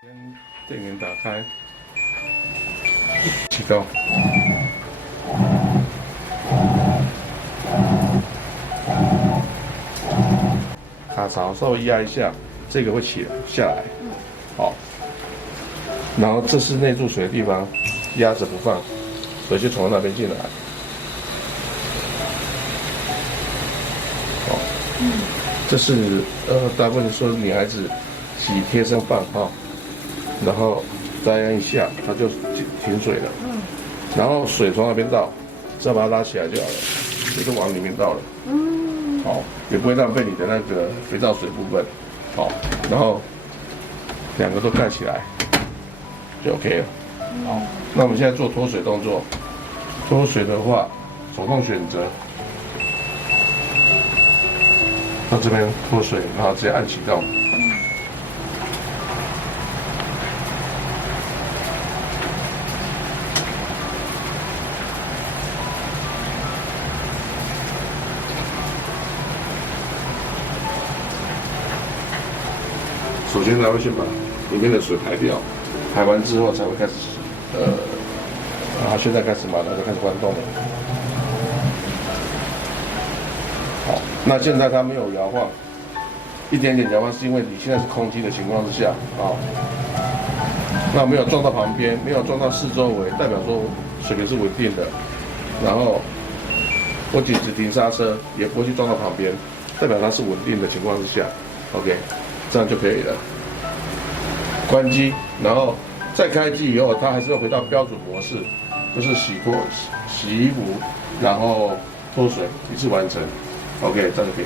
电源打开，启动。卡槽稍微压一下，这个会起来下来。好。然后这是内注水的地方，压着不放，水就从那边进来。哦。这是大部分说女孩子洗贴身放哈，然后再按一下，它就停水了。然后水从那边倒，再把它拉起来就好了，水就往里面倒了。好，也不会浪费你的那个肥皂水部分。好，然后两个都盖起来，就 OK 了。好，那我们现在做脱水动作。脱水的话，手动选择。到这边脱水，然后直接按启动。首先它会先把里面的水排掉，排完之后才会开始然后现在开始马上就开始关动了。好，那现在它没有摇晃，一点点摇晃是因为你现在是空机的情况之下啊。那没有撞到旁边，没有撞到四周围，代表说水流是稳定的。然后我紧急停刹车，也不会去撞到旁边，代表它是稳定的情况之下 ，OK， 这样就可以了。关机，然后再开机以后，它还是会回到标准模式，就是洗衣服，然后脱水一次完成 ，OK， 这样就可以。